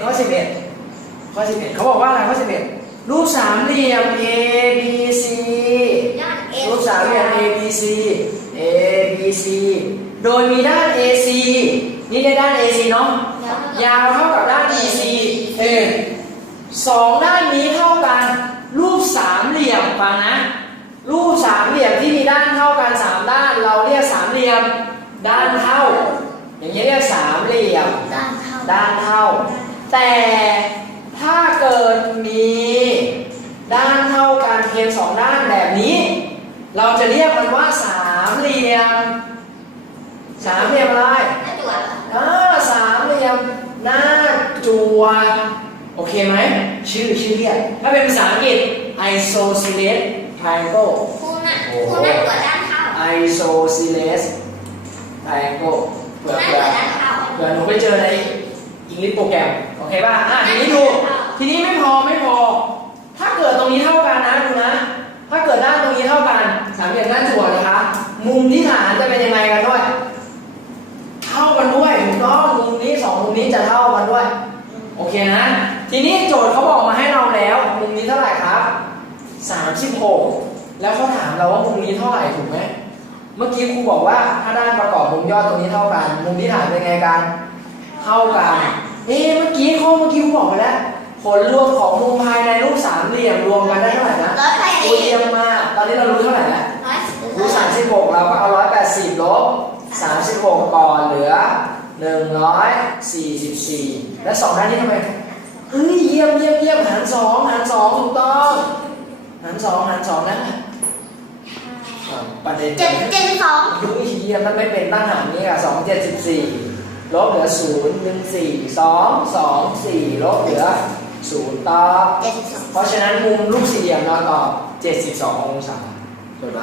ข้อสิบเอ็ดข้อสิบเอ็ดเขาบอกว่าอะไรข้อสิบเอ็ดรูปสามเหลี่ยม A B C ด้าน A รูปสามเหลี่ยม A B C A B C โดยมีด้าน AC นี่ได้ด้าน AC เนาะยาวเท่ากับด้าน BC เออสองด้านนี้เท่ากัน รูปสามเหลี่ยมฟังนะ รูปสามเหลี่ยมที่มีด้านเท่ากันสามด้าน เราเรียกสามเหลี่ยม ด้านเท่า อย่างนี้เรียกสามเหลี่ยม ด้านเท่าด้านเท่า แต่ถ้าเกิดมีด้านเท่ากันเพียงสองด้านแบบนี้ เราจะเรียกมันว่าสามเหลี่ยมสามเหลี่ยมอะไรหน้าจั่วเหรออ่าสามเหลี่ยมหน้าจัวโอเคไหมชื่อชื่อเรียกถ้าเป็นภาษาอังกฤษ isosceles triangle ครูน่ะครูหน้าจั่วด้านเท่า isosceles triangle ครูเผื่อหน้าเผื่อจั่วด้านเท่าเผื่อหนูไปเจอใน อังกฤษโปรแกรมโอเคป่ะอะทีนี้ดู ทีนี้ไม่พอไม่พอ ถ้าเกิดตรงนี้เท่ากันนะดูนะ ถ้าเกิดด้านตรงนี้เท่ากันสามเหลี่ยมด้านจั่วนะคะ มุมที่ฐานจะเป็นยังไงกันด้วย เท่ากันด้วยถูกต้องมุมนี้สองมุมนี้จะเท่ากันด้วย โอเคนะ ทีนี้โจทย์เขาบอกมาให้เราแล้ว มุมนี้เท่าไหร่ครับ36แล้วเขาถามเราว่ามุมนี้เท่าไหร่ถูกไหมเมื่อกี้ครูบอกว่าถ้าด้านประกอบมุมยอดตรงนี้เท่ากัน มุมที่ฐานเป็นไงกัน เท่ากัน เอ๊ะเมื่อกี้ข้อเมื่อกี้ครูบอกไปแล้ว ผลรวมของมุมภายในรูปสามเหลี่ยมรวมกันได้เท่าไหร่นะร้อยแปดโอ้สิบเยี่ยมมาก ตอนนี้เรารู้เท่าไหร่แล้วร้อยสิบรู้สามสิบหกเราก็เอาร้อยแปดสิบลบสามสิบหกก่อนเหลือหนึ่งร้อยสี่สิบสี่และสองด้านนี้ทำไมเฮ้ยเยี่ยมเยี่ยมเยี่ยมหารสองหารสองถูกต้องหารสองหารสองนะอะประเด็นเจ็ดเจ็ดสิบสองยุ้ยเยี่ยมมันไม่เป็นตั้งหารนี้อะสองเจ็ดสิบสี่ ลบเหลือศูนย์หนึ่งสี่สองสองสี่ลบเหลือศูนย์ตอบเจ็ดสิบสองเพราะฉะนั้นมุมลูกสี่เหลี่ยมเราตอบ72องศาถูกไหม